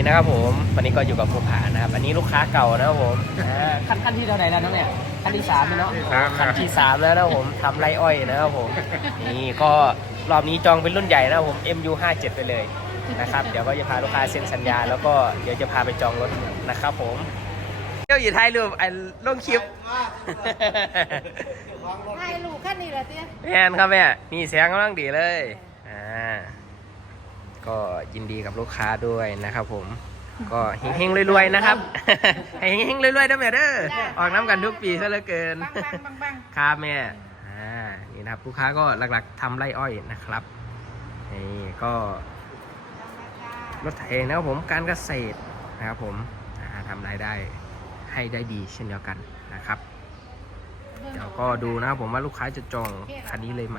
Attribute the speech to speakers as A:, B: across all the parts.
A: นี่นะครับผมวันนี้ก็อยู่กับภูผานะครับอันนี้ลูกค้าเก่านะครับผมอ่าขั้นขั้นที่เท่าไหร่แล้วน้องเนี่ยขั้นที่สามแล้วเนาะ
B: ครับ
A: ขั้นที่สามแล้วนะครับผมทำไรอ้อยนะครับผมนี่ก็รอบนี้จองเป็นรุ่นใหญ่นะครับผม MU 57ไปเลยนะครับเดี๋ยวก็จะพาลูกค้าเซ็นสัญญา แล้วก็เดี๋ยวจะพาไปจองรถนะครับผมเที่ยวอยู่ท้ายรูปไอ้ลงคลิป
C: ถ่ายรูปขั้นนี้เหรอเตี้ย
A: แม่นครับแม่นี่เสียงกำลังดีเลยอ่า ก็ยินดีกับลูกค้าด้วยนะครับผม ก็เฮงๆรวยๆนะครับให้เฮงๆรวยๆนะแม่เด้อออกน้ำกันทุกปีซะเหลือเกิน
C: บังบังบังบัง
A: ครับแม่อ่านี่นะครับลูกค้าก็หลักๆทำไร่อ้อยนะครับนี่ก็รถไถนะครับผมการเกษตรนะครับผมอ่าทำรายได้ให้ได้ดีเช่นเดียวกันนะครับ เดี๋ยวก็ดูนะครับผมว่าลูกค้าจะจองคันนี้เลยไหม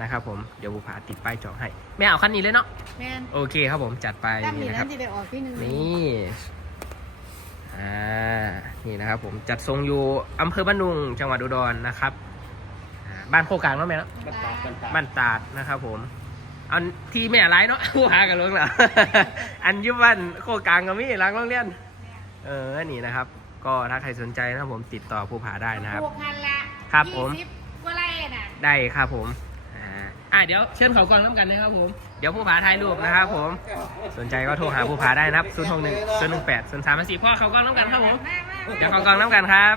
A: นะครับผมเดี๋ยวบุพาติดป้ายจองให้ไม่เอาคันนี้เลยเนาะ
C: แมน
A: โอเคครับผมจัดไป
C: ตั้ง
A: นี่
C: นี่
A: นะค
C: นั่
A: รับ
C: นที่ได้ออกที่หนึ่ง
A: นี่อ่านี่นะครับผมจัดทรงอยู่อำเภอบ้านดุงจังหวัดอุดรนะครับอ่าบ้านโคกลางเนาะแม่เนาะ
B: มันตามันตา
A: บ้านตาดนะครับผมอันที่แม่ร้ายเนาะ ผู้หากันลงเหรอ อันอยุบ้านโคกลางก็มีหล้างโรงเรียนเออนี่นะครับ ก็ถ้าใครสนใจนะครับผมติดต่อผู้ผาได้นะครับ
C: พวกพันละ
A: ครับผม
C: ยี่สิบกว่าไร่น่ะ
A: ได้ครับผม อ่าเดี๋ยวเชิญเขาก่อนน้ำกันนะครับผม เดี๋ยวผู้ผาถ่ายรูปนะครับผม สนใจก็โทรหาผู้ผาได้นะครับ0 6 1 0 1 8 0 3 4พ่อเขากล้องน้ำกันครับผม เดี๋ยวเขากล้องน้ำกันครับ